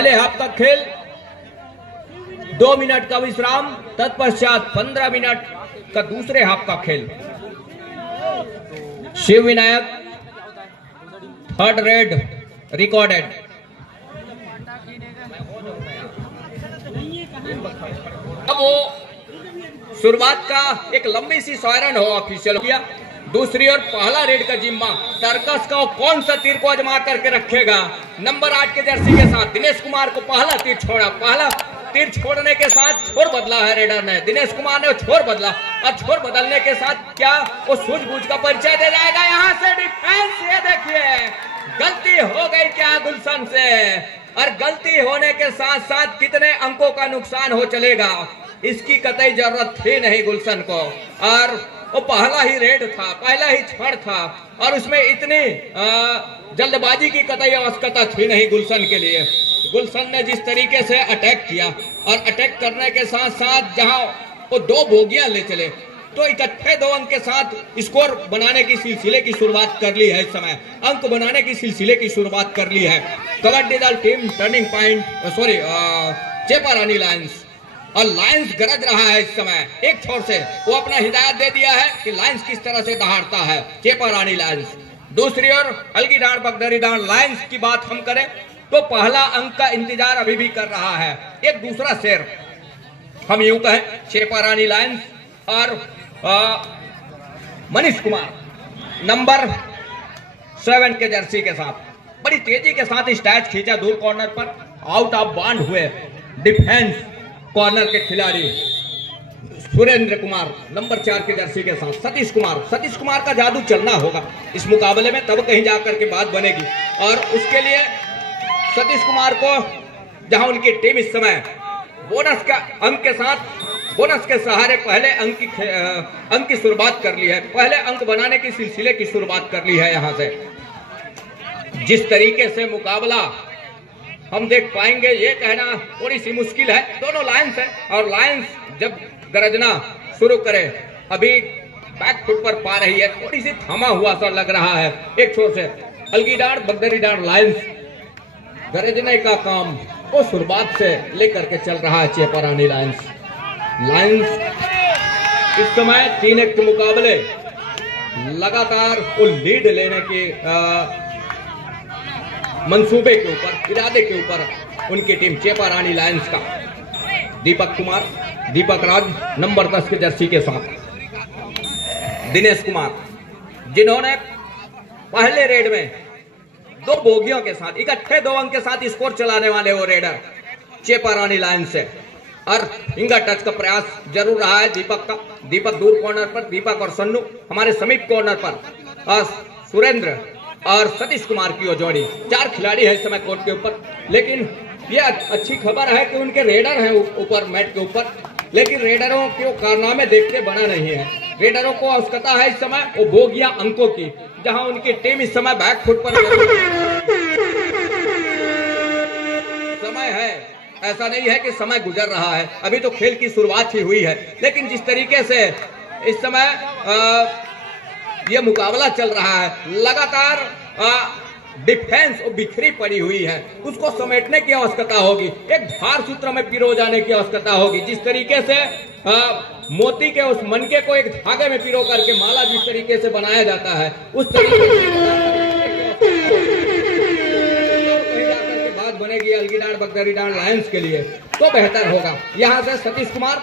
पहले हाफ का खेल 2 मिनट का विश्राम, तत्पश्चात 15 मिनट का दूसरे हाफ का खेल। Shiv Vinayak third raid recorded. अब वो शुरुआत का एक लंबी सी सायरन हो ऑफिशियल किया। दूसरी ओर पहला रेड का जिम्मा सर्कस का कौन सा तीर को आजमा करके रखेगा। नंबर 8 के जर्सी के साथ दिनेश कुमार को पहला तीर छोड़ा। पहला तीर छोड़ने के साथ छोर बदला है रेडर ने, दिनेश कुमार ने छोर बदला। अब छोर बदलने के साथ क्या वो सूझबूझ का परिचय दे जाएगा। यहाँ से डिफेंस, ये देखिए गलती हो गई क्या गुलशन से, और गलती होने के साथ साथ कितने अंकों का नुकसान हो चलेगा, इसकी कतई जरूरत थी नहीं गुलशन को। और वो पहला ही रेड था, पहला ही क्षण था, और उसमें इतनी जल्दबाजी की कतई आवश्यकता थी नहीं गुलशन के लिए। गुलशन ने जिस तरीके से अटैक किया, और अटैक करने के साथ साथ जहां वो 2 बोगियां ले चले, तो इकट्ठे 2 अंक के साथ स्कोर बनाने की सिलसिले की शुरुआत कर ली है। इस समय अंक बनाने की सिलसिले की शुरुआत कर ली है कबड्डी दल टीम टर्निंग पॉइंट चेपा रानी लायंस। और लायंस गरज रहा है इस समय, एक छोर से वो अपना हिदायत दे दिया है कि लायंस किस तरह से दहाड़ता है चेपा रानी लायंस। दूसरी ओर अलगी डांड बगदरी डांड लायंस की बात हम करें तो पहला अंक का इंतजार अभी भी कर रहा है। एक दूसरा शेर हम यूं कहें चेपा रानी लायंस और मनीष कुमार नंबर 7 के जर्सी के साथ बड़ी तेजी के साथ स्टैच खींचा दूर कॉर्नर पर, आउट ऑफ बाउंड हुए डिफेंस कॉर्नर के खिलाड़ी सुरेंद्र कुमार नंबर 4 के जर्सी के साथ सतीश कुमार का जादू चलना होगा इस मुकाबले में, तब कहीं जाकर के बात बनेगी। और उसके लिए सतीश कुमार को जहां उनकी टीम इस समय बोनस का अंक के साथ, बोनस के सहारे पहले अंक की शुरुआत कर ली है, पहले अंक बनाने की सिलसिले की शुरुआत कर ली है। यहां से जिस तरीके से मुकाबला हम देख पाएंगे ये कहना थोड़ी सी मुश्किल है। दोनों लायंस है, और लायंस जब गरजना शुरू करे अभी बैक फुट पर पा रही है, थोड़ी सी थमा हुआ सा लग रहा है। एक छोर से अलगी डांड बगदरी डांड लायंस गरजने का काम वो शुरुआत से लेकर के चल रहा है चेपा रानी लायंस। इस समय 3-1 के मुकाबले लगातार वो लीड लेने के मंसूबे के ऊपर, इरादे के ऊपर उनकी टीम चेपा रानी लायंस का दीपक राज नंबर 10 के जर्सी के साथ दिनेश कुमार, जिन्होंने पहले रेड में 2 बोगियों के साथ इकट्ठे 2 अंक के साथ स्कोर चलाने वाले वो रेडर चेपा रानी लायंस से। और फिंगर टच का प्रयास जरूर रहा है दीपक का। दीपक दूर कॉर्नर पर, दीपक और सन्नू हमारे समीप कॉर्नर पर, और सुरेंद्र और सतीश कुमार की वो जोड़ी। 4 खिलाड़ी है इस समय कोर्ट के ऊपर, लेकिन यह अच्छी खबर है कि उनके रेडर हैं ऊपर मैट के ऊपर, लेकिन रेडरों के कारनामे देखते बना नहीं है। रेडरों को आवश्यकता है इस समय वो बोगियां अंकों की, जहां उनकी टीम इस समय बैक फुट पर समय है। ऐसा नहीं है कि समय गुजर रहा है, अभी तो खेल की शुरुआत ही हुई है, लेकिन जिस तरीके से इस समय ये मुकाबला चल रहा है, लगातार डिफेंस बिखरी पड़ी हुई है, उसको समेटने की आवश्यकता होगी, एक धार सूत्र में पिरो जाने की आवश्यकता होगी। जिस तरीके से मोती के उस मनके को एक धागे में पिरो करके माला जिस तरीके से बनाया जाता है, उस तरीके से बात बनेगी अलगी डांड बगदरी डांड लायंस के लिए तो बेहतर होगा। यहाँ से सतीश कुमार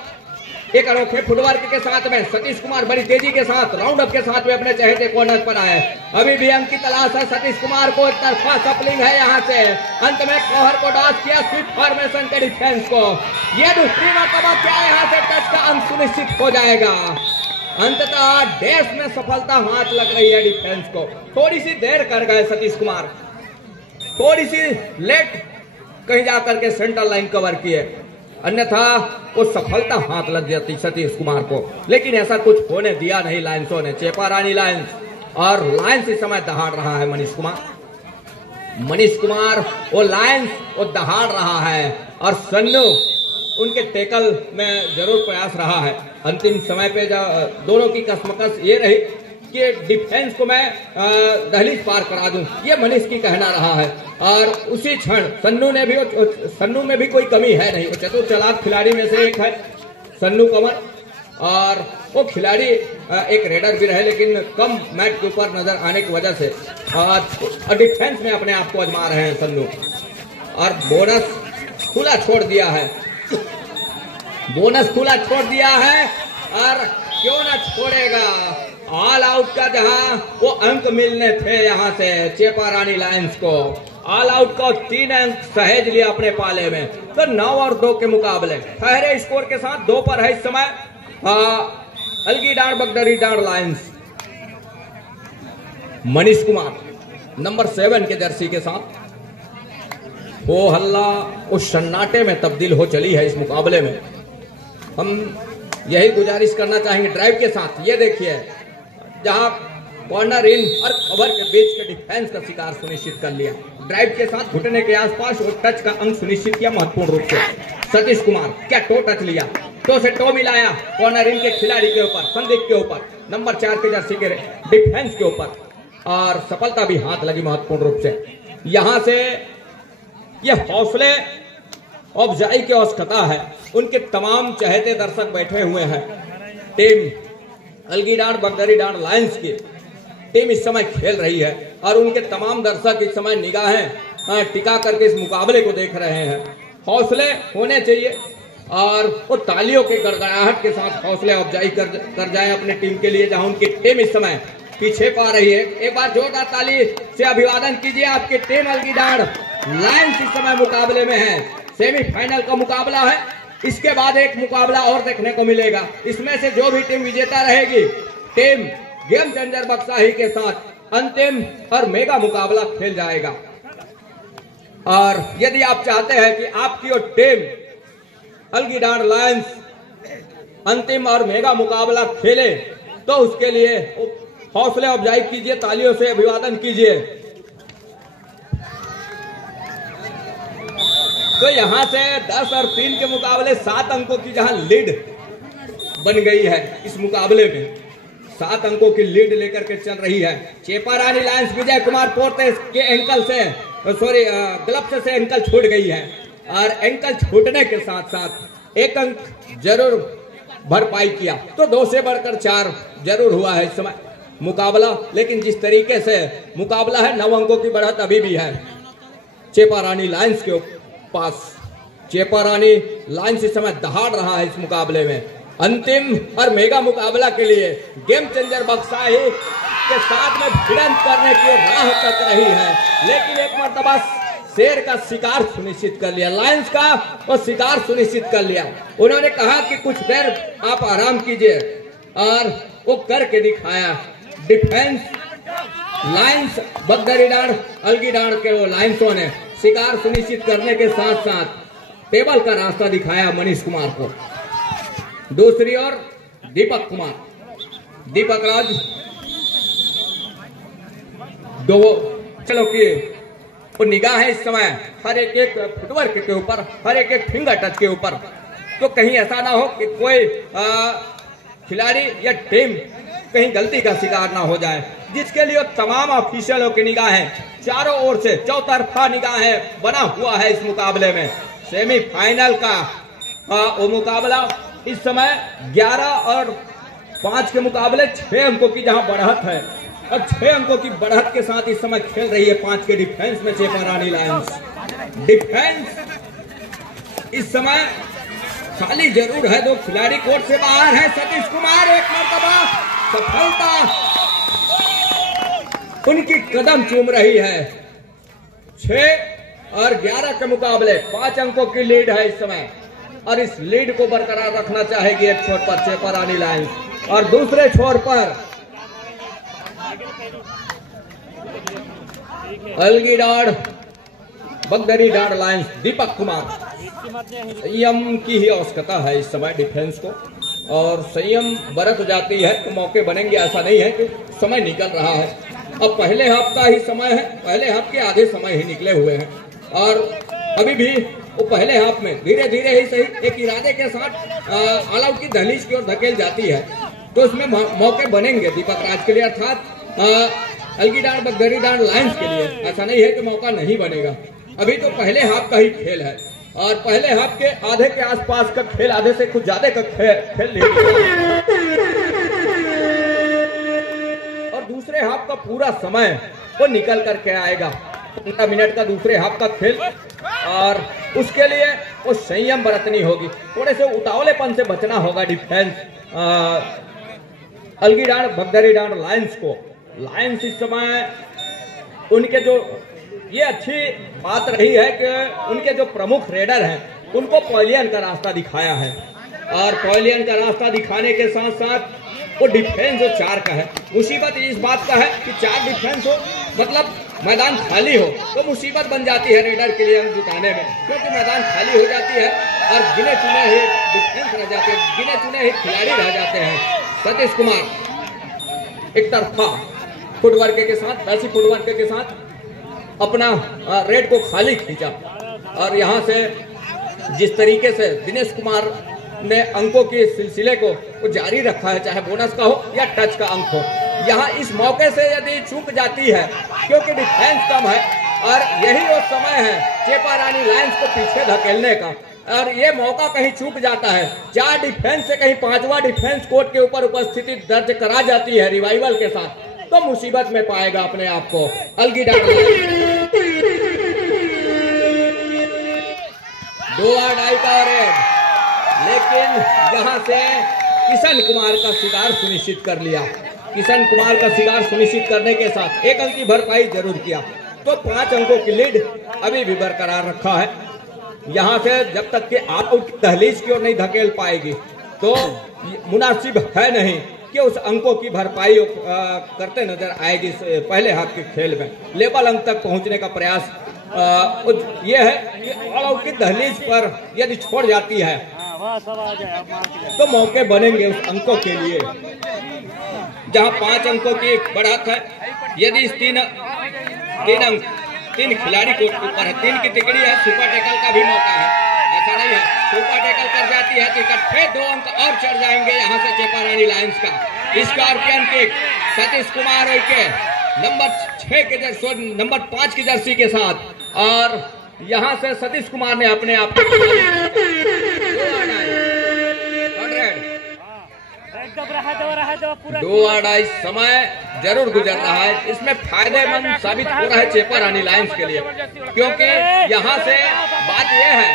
एक अनोखे फुटवर्क के साथ में सतीश कुमार बड़ी तेजी के साथ राउंड अप के साथ में अपने चहेते कॉर्नर पर आए। अभी भी अंक की तलाश है सतीश कुमार को, एक तरफा सपलिंग है यहाँ से, अंत में कोहर को डॉस किया स्विच फॉर्मेशन के डिफेंस को। ये दूसरी मरतबा क्या यहाँ से टच का अंक सुनिश्चित हो जाएगा। अंततः डैश में सफलता हाथ लग रही है डिफेंस को। थोड़ी सी देर कर गए सतीश कुमार, थोड़ी सी लेट कहीं जाकर के सेंटर लाइन कवर किए, अन्यथा वो सफलता हाथ लग जाती सतीश कुमार को, लेकिन ऐसा कुछ होने दिया नहीं लायंसों ने। चेपा रानी लायंस, और लायंस इस समय दहाड़ रहा है मनीष कुमार वो लायंस वो दहाड़ रहा है, और सन्नू उनके टेकल में जरूर प्रयास रहा है। अंतिम समय पे दोनों की कसमकस ये रही कि डिफेंस को मैं दहलीज पार करा दूं, ये मनीष की कहना रहा है। और उसी क्षण सन्नू में भी कोई कमी है नहीं, वो चतुर चालाक खिलाड़ी में से एक है सन्नू कंवर, और वो खिलाड़ी एक रेडर भी रहे, लेकिन कम मैच के ऊपर नजर आने की वजह से और डिफेंस में अपने आप को आजमा रहे हैं सन्नू। और बोनस खुला छोड़ दिया है, बोनस खुला छोड़ दिया है, और क्यों ना छोड़ेगा। ऑल आउट का जहां वो अंक मिलने थे यहां से चेपा रानी लायंस को, ऑल आउट को 3 अंक सहेज लिया अपने पाले में। तो 9 और 2 के मुकाबले ठहरे स्कोर के साथ 2 पर है इस समय अलगीडार बगदरीडार लायंस। मनीष कुमार नंबर 7 के जर्सी के साथ वो हल्ला उस सन्नाटे में तब्दील हो चली है इस मुकाबले में। हम यही गुजारिश करना चाहेंगे ड्राइव के साथ। ये देखिए जहां कॉर्नर इन और कवर के बीच के डिफेंस का शिकार सुनिश्चित कर लिया, ड्राइव के साथ घुटने के आसपास और टच का अंक सुनिश्चित किया महत्वपूर्ण रूप से। सतीश कुमार क्या टो टच लिया, टो से टो मिलाया कॉर्नर इन के खिलाड़ी के ऊपर, संदीप के ऊपर, नंबर 4 के जर्सी के डिफेंस के ऊपर, और सफलता भी हाथ लगी महत्वपूर्ण रूप से। यहां से ये हौसले अफजाई की आवश्यकता है, उनके तमाम चहेते दर्शक बैठे हुए हैं। टीम अलगीडार बगदरीडार लायंस की टीम इस समय खेल रही है और उनके तमाम दर्शक इस समय निगाहें टिका करके इस मुकाबले को देख रहे हैं। हौसले होने चाहिए और वो तालियों के गड़गड़ाहट के साथ हौसले अफजाई कर जाएं अपने टीम के लिए, जहां उनकी टीम इस समय पीछे पा रही है। एक बार जोरदार ताली से अभिवादन कीजिए आपकी टीम अलगीडार लायंस इस समय मुकाबले में है। सेमीफाइनल का मुकाबला है, इसके बाद एक मुकाबला और देखने को मिलेगा। इसमें से जो भी टीम विजेता रहेगी, टीम गेम चेंजर बक्साही के साथ अंतिम और मेगा मुकाबला खेल जाएगा। और यदि आप चाहते हैं कि आपकी और टीम अलगीडार लायंस अंतिम और मेगा मुकाबला खेले, तो उसके लिए हौसले अफजाई कीजिए, तालियों से अभिवादन कीजिए। तो यहां से 10 और 3 के मुकाबले 7 अंकों की जहां लीड बन गई है, इस मुकाबले में 7 अंकों की लीड लेकर के चल रही है। चेपा रानी लायंस विजय कुमार पोर्ते के एंकल से ग्लव्स से एंकल छूट गई है, और एंकल छूटने के साथ साथ 1 अंक जरूर भरपाई किया, तो 2 से बढ़कर 4 जरूर हुआ है इस समय मुकाबला। लेकिन जिस तरीके से मुकाबला है, 9 अंकों की बढ़त अभी भी है चेपा रानी लायंस के पास। चेपा रानी लायंस इस समय दहाड़ रहा है इस मुकाबले में। अंतिम और मेगा मुकाबला के लिए गेम चेंजर बक्साही के साथ में भिड़ंत करने की राह तक रही है, लेकिन एक मर्तबा शेर का शिकार सुनिश्चित कर लिया, लायंस का वो शिकार सुनिश्चित कर लिया। उन्होंने कहा कि कुछ देर आप आराम कीजिए, और वो करके दिखाया। डिफेंस लायंस बगदरीडार अलगीडार के वो लायंसों ने शिकार सुनिश्चित करने के साथ साथ टेबल का रास्ता दिखाया मनीष कुमार को। दूसरी ओर दीपक कुमार, दीपक राज दो चलो की वो निगाह है इस समय हर एक फुटवर्क के ऊपर, हर एक फिंगर टच के ऊपर। तो कहीं ऐसा ना हो कि कोई खिलाड़ी या टीम कहीं गलती का शिकार ना हो जाए, जिसके लिए तमाम ऑफिशियलों की निगाहें चारों ओर से चौतरफा निगाहें बना हुआ है इस मुकाबले में। सेमीफाइनल का वो मुकाबला इस समय 11 और 5 के मुकाबले 6 अंकों की जहां बढ़त है, और 6 अंकों की बढ़त के साथ इस समय खेल रही है 5 के डिफेंस में चेपा रानी लायंस। डिफेंस इस समय खाली जरूर है, 2 खिलाड़ी कोर्ट से बाहर है। सतीश कुमार एक मर्तबा सफलता उनकी कदम चूम रही है। 6 और 11 के मुकाबले 5 अंकों की लीड है इस समय, और इस लीड को बरकरार रखना चाहेगी एक छोर पर चेपा रानी लायंस, और दूसरे छोर पर अलगीडार बगदरीडार लायंस दीपक कुमार। संयम की ही आवश्यकता है इस समय डिफेंस को, और संयम बरत जाती है तो मौके बनेंगे। ऐसा नहीं है कि समय निकल रहा है, अब पहले हाफ का ही समय है, पहले हाफ के आधे समय ही निकले हुए हैं, और अभी भी वो पहले हाफ में धीरे धीरे ही सही एक इरादे के साथ ऑल आउट की दहलीज की ओर धकेल जाती है। तो उसमें मौके बनेंगे दीपक राज के लिए, अर्थात अलगीडांड बगदरीडांड लायंस के लिए। ऐसा नहीं है कि मौका नहीं बनेगा। अभी तो पहले हाफ का ही खेल है और पहले हाफ के आधे के आसपास का खेल, आधे से कुछ ज्यादा का खेल नहीं, और दूसरे हाफ का पूरा समय वो निकल करके आएगा। 15 मिनट का दूसरे हाफ का खेल, और उसके लिए वो संयम बरतनी होगी, थोड़े से उतावलेपन से बचना होगा डिफेंस अलगीडांड बगदरीडांड लायंस को। लायंस इस समय उनके जो, ये अच्छी बात रही है कि उनके जो प्रमुख रेडर हैं उनको पवेलियन का रास्ता दिखाया है, और पवेलियन का रास्ता दिखाने के साथ साथ वो डिफेंस जो 4 का है। मुसीबत इस बात का है कि 4 डिफेंस हो, मतलब मैदान खाली हो तो मुसीबत बन जाती है रेडर के लिए अंक जुटाने में, क्योंकि मैदान खाली हो जाती है और गिने चुने ही डिफेंस रह जाते हैं, गिने चुने ही खिलाड़ी रह जाते हैं। सतीश कुमार एक तरफा फुटवर्क के साथ, 10 फुटवर्क के साथ अपना रेड को खाली खींचा, और यहाँ से जिस तरीके से दिनेश कुमार ने अंकों के सिलसिले को जारी रखा है, चाहे बोनस का हो या टच का अंक हो, यहाँ इस मौके से यदि चूक जाती है क्योंकि डिफेंस कम है, और यही वो समय है चेपा रानी लायंस को पीछे धकेलने का, और ये मौका कहीं चूक जाता है, 4 डिफेंस से कहीं 5वां डिफेंस कोर्ट के ऊपर उपस्थिति दर्ज करा जाती है रिवाइवल के साथ, तो मुसीबत में पाएगा अपने आप को अलगीडांड। 2 आड़ाई का रेड, लेकिन यहाँ से किशन कुमार का शिकार सुनिश्चित कर लिया। किशन कुमार का शिकार सुनिश्चित करने के साथ 1 अंक की भरपाई जरूर किया, तो 5 अंकों की लीड अभी भी बरकरार रखा है। यहाँ से जब तक कि आउट दहलीज की ओर नहीं धकेल पाएगी तो मुनासिब है नहीं कि उस अंकों की भरपाई करते नजर आएगी। पहले हाफ के खेल में लेवल अंक तक पहुंचने का प्रयास यह है कि ऑल आउट की दहलीज पर यदि छोड़ जाती है तो मौके बनेंगे उस अंकों के लिए, जहां 5 अंकों की बढ़त है। यदि इस 3 खिलाड़ी को ऊपर है, 3 की टिकड़ी है, सुपर टैकल का भी मौका है, ऐसा नहीं है सुपर टैकल कर जाती है तो इकट्ठे 2 अंक और चढ़ जाएंगे यहाँ से चेपा रानी लायंस का। स्कॉर्पियन किक सतीश कुमार के नंबर 6 के जर्सी, नंबर 5 की जर्सी के साथ, और यहाँ से सतीश कुमार ने अपने आप को 2 आड़ाई समय जरूर गुजर रहा है। इसमें फायदेमंद साबित हो रहा है चेपा रानी लायंस के लिए, क्योंकि यहाँ से बात यह है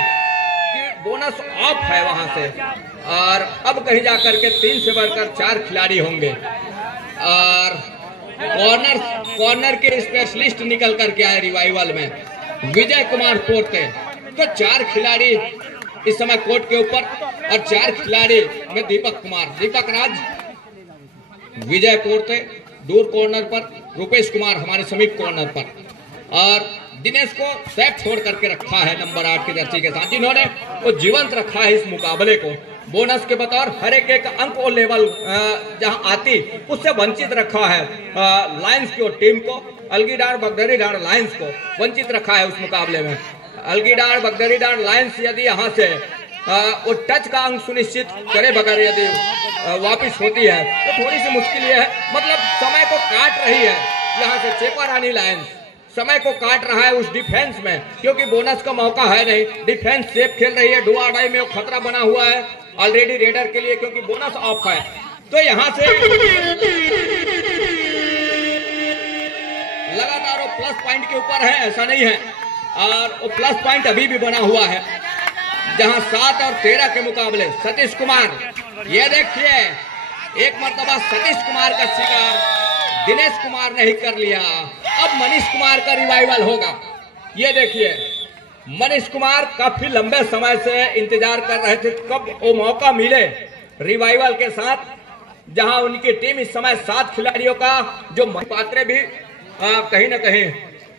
कि बोनस ऑफ है वहां से, और अब कहीं जाकर के 3 से बढ़कर 4 खिलाड़ी होंगे, और कॉर्नर के स्पेशलिस्ट निकल करके आए रिवाइवल में विजय कुमार पोर्ते। तो 4 खिलाड़ी इस समय कोर्ट के ऊपर, और 4 खिलाड़ी में दीपक कुमार, दीपक राज, विजय पोर्ते दूर कॉर्नर पर, रुपेश कुमार हमारे समीप कॉर्नर पर, और दिनेश को सेफ छोड़ करके रखा है नंबर 8 की जर्सी के साथ, जिन्होंने वो जीवंत रखा है इस मुकाबले को। बोनस के बतौर हर एक अंक और लेवल जहां आती उससे वंचित रखा है लायंस की टीम को, अलगीडांड बगदरीडांड लायंस को वंचित रखा है उस मुकाबले में। अलगीडांड बगदरीडांड लायंस यदि यहाँ से वो टच का अंक सुनिश्चित करे बगैर यदि वापिस होती है तो थोड़ी सी मुश्किल ये है, मतलब समय को काट रही है यहाँ से चेपा रानी लायंस, समय को काट रहा है उस डिफेंस में, क्योंकि बोनस का मौका है नहीं, डिफेंस सेफ खेल रही है। 2 आड़ाई में वो खतरा बना हुआ है ऑलरेडी रेडर के लिए, क्योंकि बोनस ऑफ है, तो यहाँ से लगातार वो प्लस पॉइंट के ऊपर है, ऐसा नहीं है, और वो प्लस पॉइंट अभी भी बना हुआ है, जहां 7 और 13 के मुकाबले सतीश कुमार, ये देखिए एक मर्तबा सतीश कुमार का शिकार दिनेश कुमार ने ही कर लिया। अब मनीष कुमार का रिवाइवल होगा। ये देखिए मनीष कुमार काफी लंबे समय से इंतजार कर रहे थे कब वो मौका मिले रिवाइवल के साथ, जहां उनकी टीम इस समय 7 खिलाड़ियों का जो पात्रे भी कहीं ना कहीं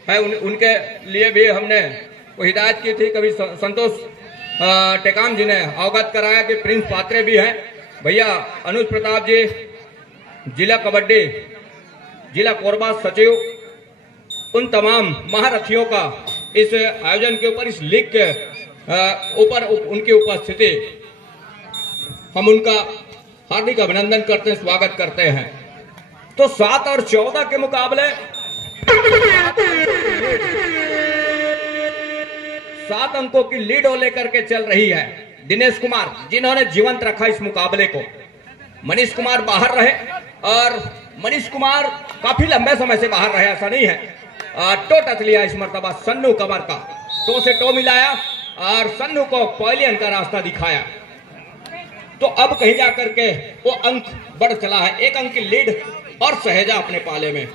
है, उनके लिए भी हमने वो हिदायत की थी, कभी संतोष टेकाम जी ने अवगत कराया कि प्रिंस पात्रे भी हैं, भैया अनुज प्रताप जी जिला कबड्डी जिला कोरबा सचिव, उन तमाम महारथियों का इस आयोजन के ऊपर, इस लीग के ऊपर उनकी उपस्थिति हार्दिक अभिनंदन करते हैं, स्वागत करते हैं। तो 7 और 14 के मुकाबले 7 अंकों की लीड लेकर के चल रही है दिनेश कुमार, जिन्होंने जीवंत रखा इस मुकाबले को। मनीष कुमार बाहर रहे और मनीष कुमार काफी लंबे समय से बाहर रहे, ऐसा नहीं है। टो टच लिया इस मर्तबा सन्नू कमर का, टो से टो मिलाया और सन्नू को पवेलियन का रास्ता दिखाया। तो अब कहीं जाकर के वो अंक बढ़ चला है, 1 अंक की लीड और सहेजा अपने पाले में।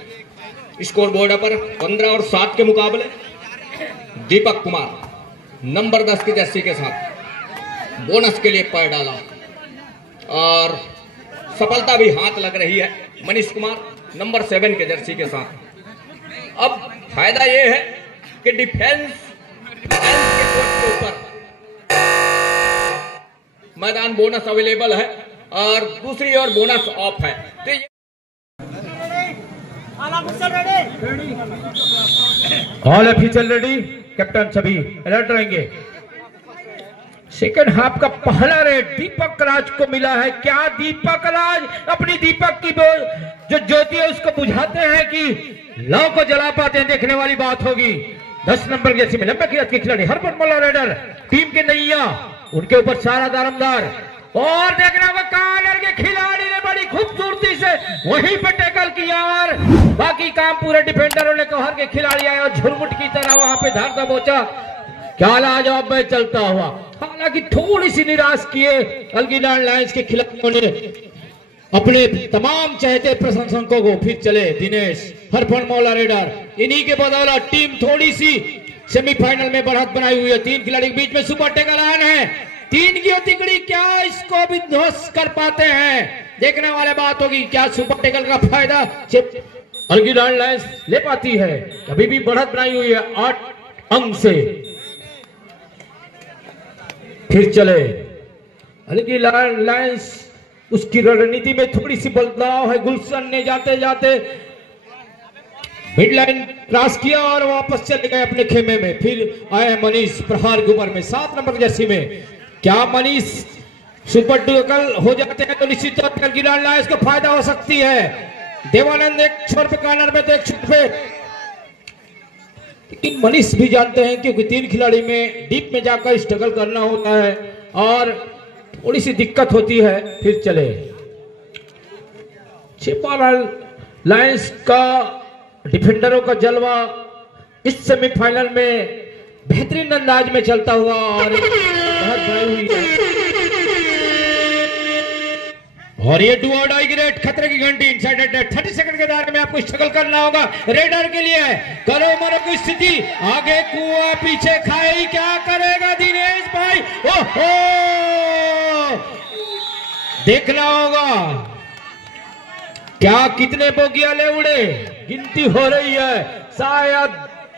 स्कोर बोर्ड पर 15 और 7 के मुकाबले दीपक कुमार नंबर 10 की जर्सी के साथ बोनस के लिए पैर डाला और सफलता भी हाथ लग रही है मनीष कुमार नंबर 7 के जर्सी के साथ। अब फायदा यह है कि डिफेंस के कोर्ट के ऊपर मैदान बोनस अवेलेबल है और दूसरी ओर बोनस ऑफ है। तो ये ऑल ऑफिशियल रेडी, कैप्टन सभी अलर्ट रहेंगे। सेकंड हाफ का पहला रेड दीपक राज को मिला है। क्या दीपक राज अपनी दीपक की जो ज्योति है उसको बुझाते हैं कि लौ को जला पाते हैं, देखने वाली बात होगी। 10 नंबर जैसे में लंबे कियात के खिलाड़ी हरपन मोला रेडर टीम के नैया, उनके ऊपर सारा दारमदार और देखना होगा कॉर्नर के खिलाड़ी ने बड़ी खूबसूरती से वहीं पे टैकल किया और बाकी काम पूरे डिफेंडरों ने कहर के खिलाड़ी आए और झुरमुट की तरह वहां पे धार दबोचा। क्या लाजवाब में चलता हुआ, हालांकि थोड़ी सी निराश किए अलगीडांड लायंस के खिलाड़ियों ने अपने तमाम चहते प्रशंसकों को। फिर चले दिनेश हरफन मौला रेडर, इन्हीं के बदौलत टीम थोड़ी सी सेमीफाइनल में बढ़त बनाई हुई है। 3 खिलाड़ी के बीच में सुपर टैकल आन है, 3 की तिकड़ी क्या इसको भी ध्वस्त कर पाते हैं, देखने वाले बात होगी। क्या सुपर टैकल का फायदा अलगीडांड लायंस ले पाती है? अभी भी बढ़त बनाई हुई है 8 अंक से। फिर चले अलगीडांड लायंस, उसकी रणनीति में थोड़ी सी बदलाव है। गुलशन ने जाते जाते मिड लाइन क्रॉस किया और वापस चले गए अपने खेमे में। फिर आए मनीष प्रहार गुबर में 7 नंबर जर्सी में। क्या मनीष सुपर टैकल हो जाते हैं तो निश्चित तौर पर अलगीडांड लायंस को फायदा हो सकती है। देवानंद एक छोर पे कॉर्नर में तो एक छोर पे, लेकिन मनीष भी जानते हैं क्योंकि 3 खिलाड़ी में डीप में जाकर स्ट्रगल करना होता है और थोड़ी सी दिक्कत होती है। फिर चले छेपालाल लायंस का डिफेंडरों का जलवा इस सेमीफाइनल में बेहतरीन अंदाज में चलता हुआ और बहुत बढ़ी हुई है। और ये डू और डाई की रेड, खतरे की घंटी इनसाइड रेड 30 सेकंड के दायरे में आपको स्ट्रगल करना होगा। रेडर के लिए करो मरो की स्थिति, आगे कुआं पीछे खाई, क्या करेगा दिनेश भाई? ओहो, देखना होगा क्या कितने बोगिया ले उड़े, गिनती हो रही है। शायद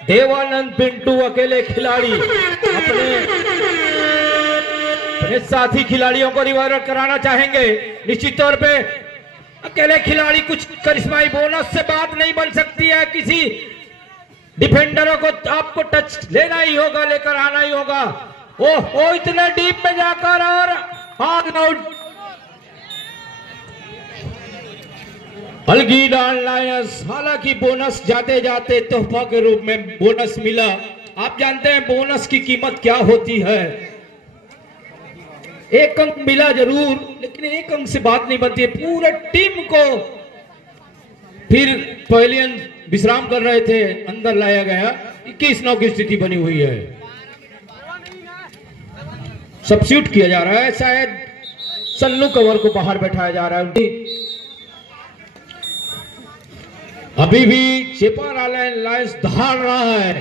देवानंद पिंटू अकेले खिलाड़ी अपने साथी खिलाड़ियों को रिवाइव कराना चाहेंगे। निश्चित तौर पे अकेले खिलाड़ी कुछ करिश्माई बोनस से बात नहीं बन सकती है। किसी डिफेंडरों को आपको टच लेना ही होगा, लेकर आना ही होगा। ओ इतने डीप में जाकर और ऑल आउट अलगीडांड लायंस। हालांकि बोनस जाते जाते तोहफा के रूप में बोनस मिला। आप जानते हैं बोनस की कीमत क्या होती है। 1 अंक मिला जरूर, लेकिन 1 अंक से बात नहीं बनती है। पूरे टीम को फिर पवेलियन विश्राम कर रहे थे, अंदर लाया गया। 21-9 की स्थिति बनी हुई है। सब्स्टिट्यूट किया जा रहा है, शायद सन्नू कंवर को बाहर बैठाया जा रहा है। अभी भी छेपालाल लायंस धार रहा है।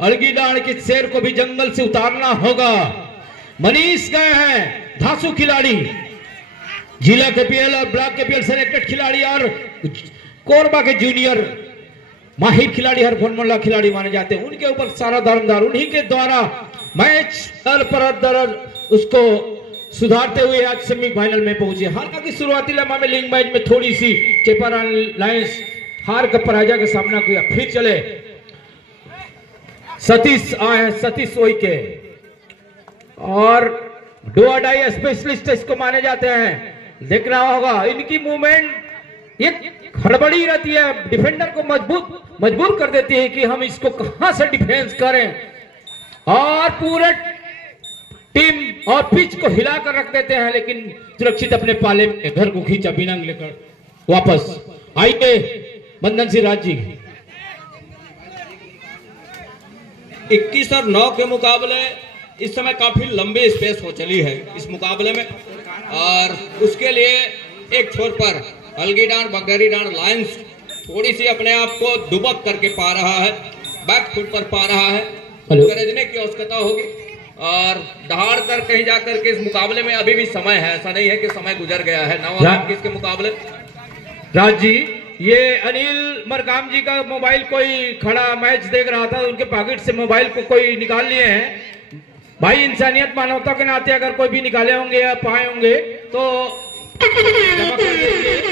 अलगीडांड के शेर को भी जंगल से उतारना होगा। मनीष गए हैं, धांसू खिलाड़ी, जिला केपीएल और ब्लॉक केपीएल सेलेक्टेड खिलाड़ी और कोरबा के जूनियर माहिर खिलाड़ी हरफन मोला खिलाड़ी माने जाते हैं। उनके ऊपर सारा दारोमदार, उन्हीं के द्वारा मैच दर पर दर उसको सुधारते हुए आज सेमीफाइनल में पहुंचे। हालांकि शुरुआती लम्हा में लीग मैच में थोड़ी सी छेपालाल लायंस हार का पराजय का सामना किया। फिर चले सतीश आए, सतीश ओई के और डू और डाई स्पेशलिस्ट इसको माने जाते हैं। देखना होगा इनकी मूवमेंट ये हड़बड़ी रहती है, डिफेंडर को मजबूर कर देती है कि हम इसको कहां से डिफेंस करें, और पूरे टीम और पिच को हिलाकर रख देते हैं, लेकिन सुरक्षित अपने पाले में घर को खींचा बिना लेकर वापस आइए बंधन सिंह राज जी। 21 और 9 के मुकाबले इस समय काफी लंबी स्पेस हो चली है इस मुकाबले में, और उसके लिए एक छोर पर अलगीडांड बगडीडांड लायंस थोड़ी सी अपने आप को दुबक करके पा रहा है, बैकफुट पर पा रहा है, गरजने की आवश्यकता होगी और दहाड़ कर कहीं जाकर के इस मुकाबले में अभी भी समय है, ऐसा नहीं है कि समय गुजर गया है 9 और 21 के मुकाबले। राज जी, ये अनिल मरकाम जी का मोबाइल कोई खड़ा मैच देख रहा था, उनके पॉकेट से मोबाइल को कोई निकाल लिए हैं। भाई इंसानियत मानवता के नाते अगर कोई भी निकाले होंगे या पाए होंगे तो जमा कर दीजिए।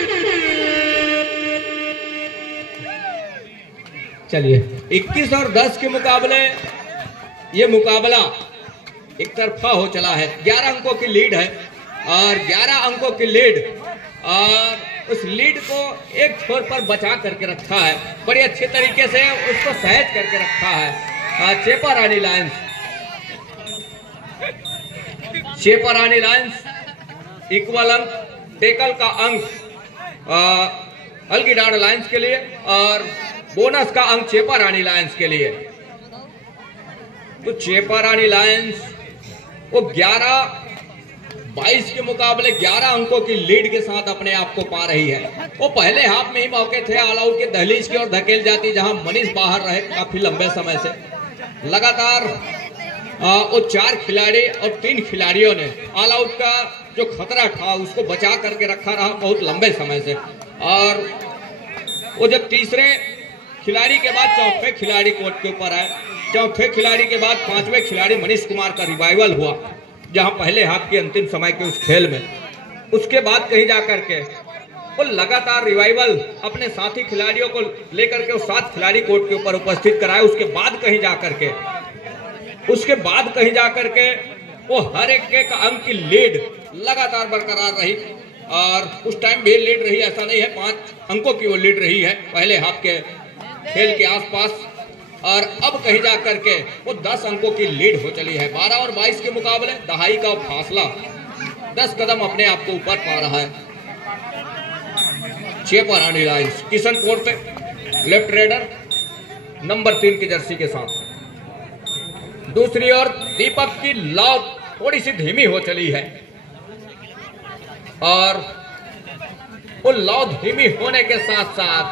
चलिए 21 और 10 के मुकाबले ये मुकाबला एक तरफा हो चला है। 11 अंकों की लीड है और 11 अंकों की लीड, और उस लीड को एक छोर पर बचा करके रखा है, बड़ी अच्छे तरीके से उसको सहज करके रखा है चेपा रानी लायंस। चेपा रानी लायंस इक्वल अंक, टेकल का अंक अलगीडांड लायंस के लिए और बोनस का अंक चेपा रानी लायंस के लिए। तो चेपा रानी लायंस वो 11-22 के मुकाबले 11 अंकों की लीड के साथ अपने आप को पा रही है। वो पहले हाफ में ही मौके थे ऑल आउट के दहलीज की ओर धकेल जाती, जहां मनीष बाहर रहे काफी लंबे समय से। लगातार वो 4 खिलाड़ी और 3 खिलाड़ियों ने ऑल आउट का जो खतरा था उसको बचा करके रखा रहा बहुत लंबे समय से, और वो जब तीसरे खिलाड़ी के बाद चौथे खिलाड़ी कोर्ट के ऊपर आए, चौथे खिलाड़ी के बाद 5वें खिलाड़ी मनीष कुमार का रिवाइवल हुआ, जहां पहले हाफ के अंतिम समय के उस खेल में, उसके बाद कहीं जाकर के वो लगातार रिवाइवल अपने साथी खिलाड़ियों को लेकर के 7 खिलाड़ी कोर्ट के ऊपर उपस्थित कराए। उसके बाद कहीं जाकर के वो हर एक अंक की लीड लगातार बरकरार रही, और उस टाइम भी लीड रही, ऐसा नहीं है, 5 अंकों की वो लीड रही है पहले हाफ के खेल के आसपास, और अब कहीं जाकर के वो 10 अंकों की लीड हो चली है। 12 और 22 के मुकाबले दहाई का फासला 10 कदम अपने आप को ऊपर पा रहा है। चेपा रानी लायंस किशनपुर पे लेफ्ट रेडर नंबर 3 की जर्सी के साथ। दूसरी ओर दीपक की लॉ थोड़ी सी धीमी हो चली है, और वो लॉ धीमी होने के साथ साथ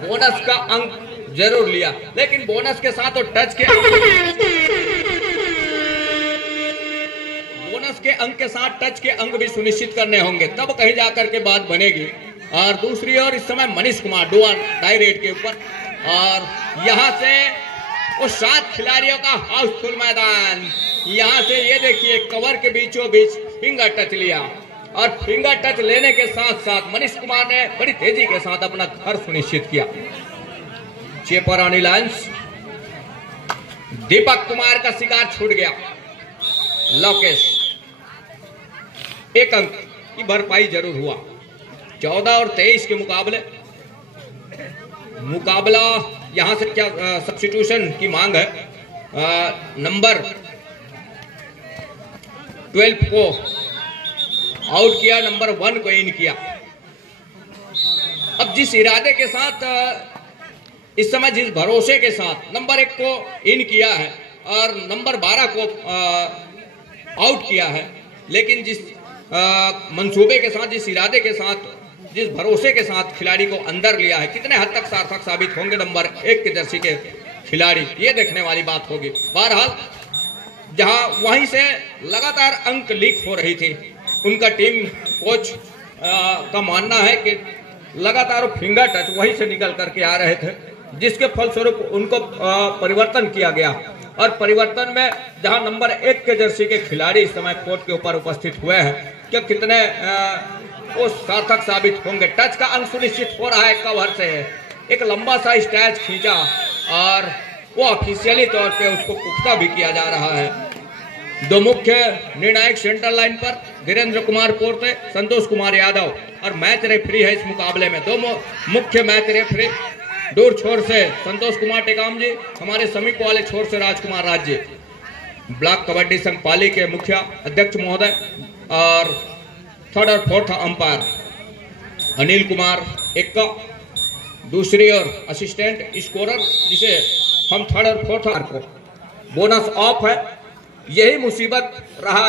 बोनस का अंक जरूर लिया, लेकिन बोनस के साथ और टच के अंक के साथ टच के अंक भी सुनिश्चित करने होंगे, तब कहीं जाकर के बात बनेगी। और दूसरी ओर इस समय मनीष कुमार डाई रेड के ऊपर, और यहां से वो 7 खिलाड़ियों का हाउसफुल मैदान, यहां से ये देखिए कवर के बीचों बीच फिंगर टच लिया, और फिंगर टच लेने के साथ साथ मनीष कुमार ने बड़ी तेजी के साथ अपना घर सुनिश्चित किया। चेपा रानी लायंस दीपक कुमार का शिकार छूट गया। लोकेश 1 अंक की भरपाई जरूर हुआ। 14 और 23 के मुकाबला यहां से क्या सब्स्टिट्यूशन की मांग है। नंबर 12 को आउट किया, नंबर 1 को इन किया। अब जिस इरादे के साथ इस समय, जिस भरोसे के साथ नंबर 1 को इन किया है और नंबर 12 को आउट किया है, लेकिन जिस मंसूबे के साथ, जिस इरादे के साथ, जिस भरोसे के साथ खिलाड़ी को अंदर लिया है, कितने हद तक सार्थक साबित होंगे नंबर 1 के जर्सी के खिलाड़ी, ये देखने वाली बात होगी। बहरहाल जहां वहीं से लगातार अंक लीक हो रही थी, उनका टीम कोच का मानना है कि लगातार फिंगर टच वहीं से निकल करके आ रहे थे, जिसके फलस्वरूप उनको परिवर्तन किया गया, और परिवर्तन में जहां नंबर 1 के जर्सी के खिलाड़ी इस समय कोर्ट के ऊपर उपस्थित हुए हैं, कि कितने वो सार्थक साबित होंगे। टच का अंक सुनिश्चित हो रहा है कवर से, एक लंबा सा स्टैच खींचा और वो ऑफिशियली तौर पे उसको पुख्ता भी किया जा रहा है। 2 मुख्य निर्णायक सेंटर लाइन पर धीरेन्द्र कुमार पोर्ते, संतोष कुमार यादव। और मैच रेफरी है इस मुकाबले में, दो मुख्य मैच रेफरी, दूर छोर से संतोष कुमार टेकाम जी, हमारे समीप वाले छोर से राजकुमार राज्य। ब्लॉक कबड्डी संघ पाली के मुखिया अध्यक्ष महोदय और थर्ड और फोर्थ अंपायर अनिल कुमार एक्का। दूसरी ओर असिस्टेंट स्कोरर, जिसे हम थर्ड और फोर्थ को बोनस ऑफ है। यही मुसीबत रहा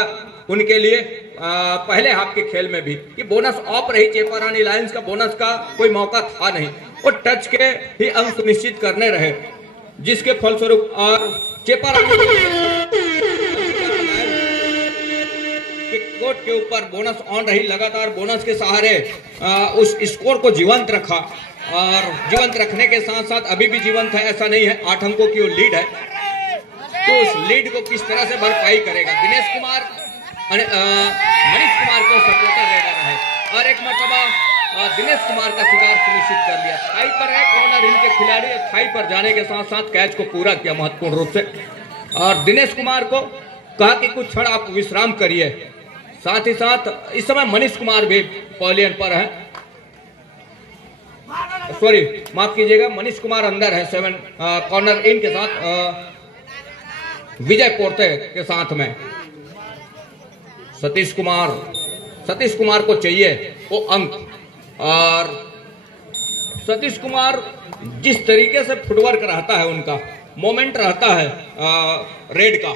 उनके लिए पहले हाफ के खेल में भी कि बोनस ऑफ रही। चेपारानी लायंस का बोनस का कोई मौका था नहीं, वो टच के ही अंक सुनिश्चित करने रहे, जिसके फलस्वरूप और चेपारानी कोर्ट के ऊपर बोनस ऑन रही। लगातार बोनस के सहारे उस स्कोर को जीवंत रखा और जीवंत रखने के साथ साथ अभी भी जीवंत है ऐसा नहीं है। 8 अंकों की वो लीड है, तो उस लीड को किस तरह से भरपाई करेगा। दिनेश कुमार मनीष कुमार को सपोर्टर दे रहा है और एक मरतबा दिनेश कुमार का शिकार सुनिश्चित कर लिया। थाई पर है कॉर्नर इनके खिलाड़ी, थाई पर जाने के साथ साथ कैच को पूरा किया महत्वपूर्ण रूप से। और दिनेश कुमार को कहा कि कुछ क्षण आप विश्राम करिए। साथ ही साथ इस समय मनीष कुमार भी पवेलियन पर है, सॉरी माफ कीजिएगा, मनीष कुमार अंदर है 7 कॉर्नर इन के साथ विजय पोर्ते के साथ में। सतीश कुमार को चाहिए वो अंक, और सतीश कुमार जिस तरीके से फुटवर्क रहता है, उनका मोमेंट रहता है रेड का,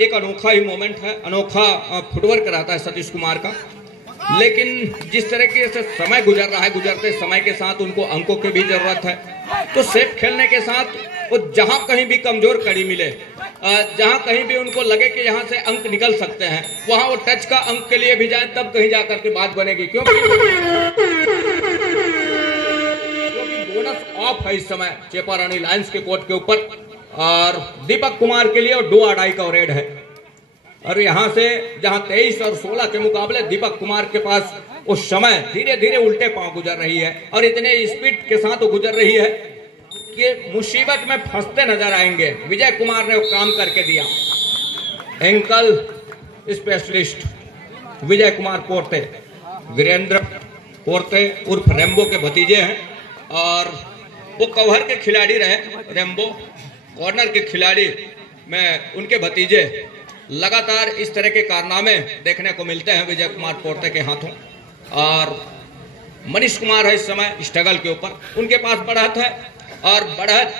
एक अनोखा ही मोमेंट है, अनोखा फुटवर्क रहता है सतीश कुमार का। लेकिन जिस तरीके से समय गुजर रहा है, गुजरते समय के साथ उनको अंकों की भी जरूरत है। तो सेफ खेलने के साथ वो जहां कहीं भी कमजोर कड़ी मिले, जहां कहीं भी उनको लगे कि यहां से अंक निकल सकते हैं, वहां वो टच का अंक के लिए भी जाए, तब कहीं जाकर के बात बनेगी। क्योंकि बोनस ऑफ है इस समय चेपारानी लायंस के कोर्ट के ऊपर, और दीपक कुमार के लिए डो अडाई का रेड है। और यहां से जहां 23 और 16 के मुकाबले दीपक कुमार के पास उस समय धीरे धीरे उल्टे पांव गुजर रही है, और इतने स्पीड के साथ वो गुजर रही है कि मुसीबत में फंसते नजर आएंगे। विजय कुमार ने वो काम करके दिया। एंकल स्पेशलिस्ट विजय कुमार पोर्ते, वीरेंद्र पोर्ते उर्फ रेम्बो के भतीजे हैं, और वो कवर के खिलाड़ी रहे। रेम्बो कॉर्नर के खिलाड़ी में उनके भतीजे। लगातार इस तरह के कारनामे देखने को मिलते हैं विजय कुमार पोर्ते के हाथों। और मनीष कुमार है इस समय स्ट्रगल के ऊपर, उनके पास बढ़त है, और बढ़त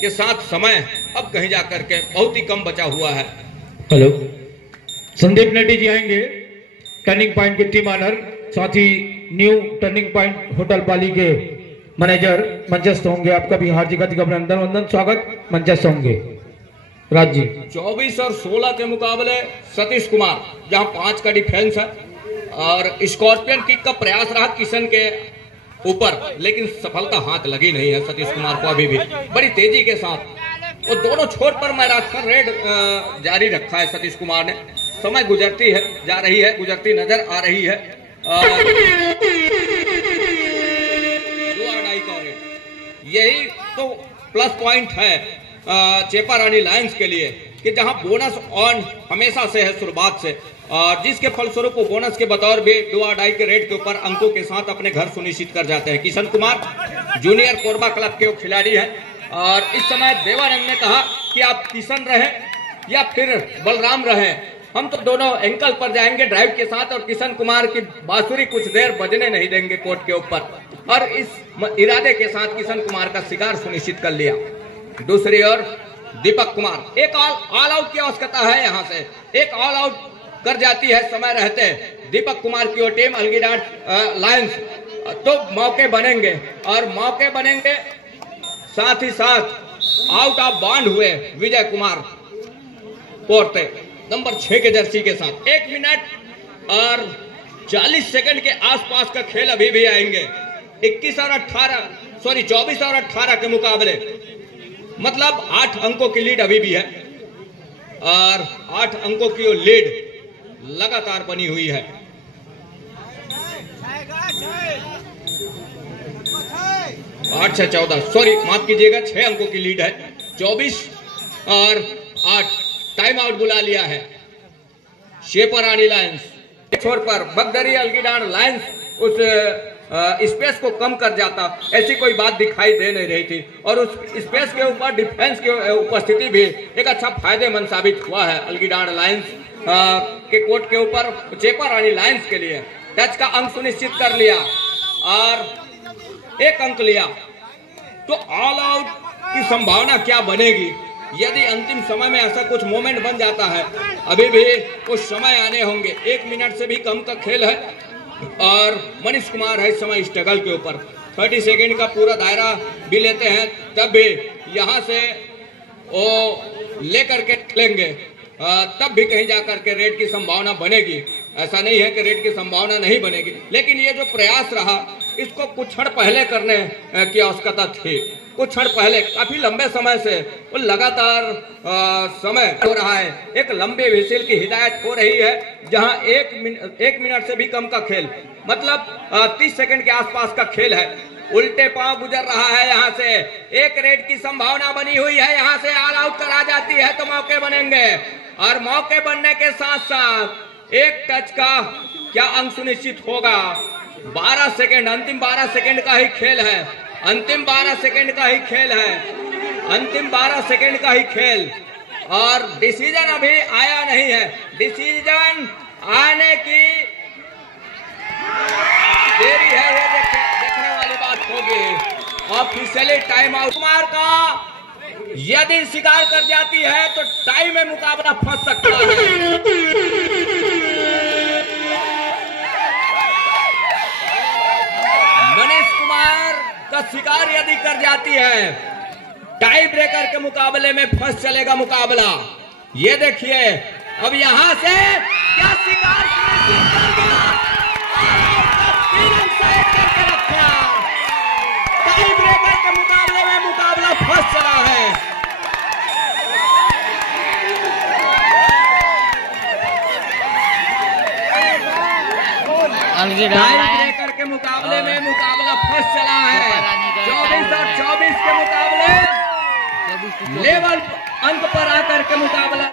के साथ समय अब कहीं जाकर के बहुत ही कम बचा हुआ है। हेलो, संदीप नेटी जी आएंगे, टर्निंग पॉइंट के टीम ऑनर, साथ ही न्यू टर्निंग पॉइंट होटल पाली के मैनेजर मंचस्थ होंगे। आपका भी हार्दिक अभिनंदन, वंदन, स्वागत मंचस्थ होंगे। राज जी, 24 और 16 के मुकाबले सतीश कुमार, जहां 5 का डिफेंस है, और स्कॉर्पियन किक का प्रयास रहा किशन के ऊपर, लेकिन सफलता हाथ लगी नहीं है सतीश कुमार को। अभी भी बड़ी तेजी के साथ वो दोनों छोर पर मैराथन रेड जारी रखा है सतीश कुमार ने। समय गुजरती है, जा रही है, गुजरती नजर आ रही है। यही तो प्लस पॉइंट है चेपारानी लायंस के लिए कि जहां बोनस ऑन हमेशा से है शुरुआत से, और जिसके फलस्वरूप वो बोनस के बतौर भी डू और डाई के रेट के ऊपर अंकों के साथ अपने घर सुनिश्चित कर जाते हैं। किशन कुमार जूनियर कोरबा क्लब के वो खिलाड़ी हैं, और इस समय देवानंद ने कहा कि आप किशन रहे या फिर बलराम रहे, हम तो दोनों एंकल पर जाएंगे ड्राइव के साथ, और किशन कुमार की बांसुरी कुछ देर बजने नहीं देंगे कोर्ट के ऊपर। और इस इरादे के साथ किशन कुमार का शिकार सुनिश्चित कर लिया। दूसरी ओर दीपक कुमार, एक ऑल आउट की आवश्यकता है, यहां से एक ऑल आउट कर जाती है समय रहते दीपक कुमार की टीम अलगिडाट लायंस, तो मौके बनेंगे, और मौके बनेंगे साथ ही साथ आउट ऑफ बाउंड हुए विजय कुमार पोर्ते नंबर 6 के जर्सी के साथ। 1 मिनट और 40 सेकंड के आसपास का खेल अभी भी आएंगे। 24 और 18 के मुकाबले, मतलब 8 अंकों की लीड अभी भी है, और 8 अंकों की वो लीड लगातार बनी हुई है। 8 से 14, सॉरी माफ कीजिएगा, 6 अंकों की लीड है। 24 और 8, टाइम आउट बुला लिया है शेपरानी लायंस। एक छोर पर बगदरी अलगीडांड लायंस उस स्पेस को कम कर जाता, ऐसी कोई बात दिखाई दे नहीं रही थी। और उस स्पेस के ऊपर डिफेंस की उपस्थिति भी एक अच्छा फायदेमंद साबित हुआ है अलगीडांड लायंस के कोर्ट के ऊपर। शेपरानी लायंस के लिए टच का अंक सुनिश्चित कर लिया और 1 अंक लिया। तो ऑल आउट की संभावना क्या बनेगी यदि अंतिम समय में ऐसा कुछ मोमेंट बन जाता है? अभी भी कुछ समय आने होंगे, 1 मिनट से भी कम का खेल है और मनीष कुमार है इस समय स्ट्रगल के ऊपर। 30 सेकेंड का पूरा दायरा भी लेते हैं तब भी यहाँ से वो लेकर के खेलेंगे, तब भी कहीं जाकर के रेड की संभावना बनेगी। ऐसा नहीं है कि रेड की संभावना नहीं बनेगी, लेकिन ये जो प्रयास रहा इसको कुछ क्षण पहले करने की आवश्यकता थी। कुछ क्षण पहले, काफी लंबे समय से वो लगातार समय हो रहा है, एक लंबे विसिल की हिदायत हो रही है, जहां 1 मिनट से भी कम का खेल, मतलब 30 सेकंड के आसपास का खेल है। उल्टे पांव गुजर रहा है, यहाँ से एक रेड की संभावना बनी हुई है। यहाँ से ऑल आउट करा जाती है तो मौके बनेंगे और मौके बनने के साथ साथ एक टच का क्या अंक सुनिश्चित होगा? 12 सेकेंड, अंतिम 12 सेकेंड का ही खेल है, अंतिम 12 सेकेंड का ही खेल है, अंतिम 12 सेकेंड का ही खेल। और डिसीजन अभी आया नहीं है, डिसीजन आने की देरी है, ये देखने वाली बात होगी। ऑफिशियली टाइम आउट कुमार का यदि शिकार कर जाती है तो टाइम में मुकाबला फंस सकता है। मनीष कुमार का शिकार यदि कर जाती है, टाई ब्रेकर के मुकाबले में फंस चलेगा मुकाबला। ये देखिए अब यहां से क्या शिकार करके रखा, टाई ब्रेकर के मुकाबले में मुकाबला फंस चला है। टाई ब्रेकर के मुकाबले में मुकाबला फंस चला है। 24 और 24 के मुकाबले लेवल अंक पर आकर के मुकाबला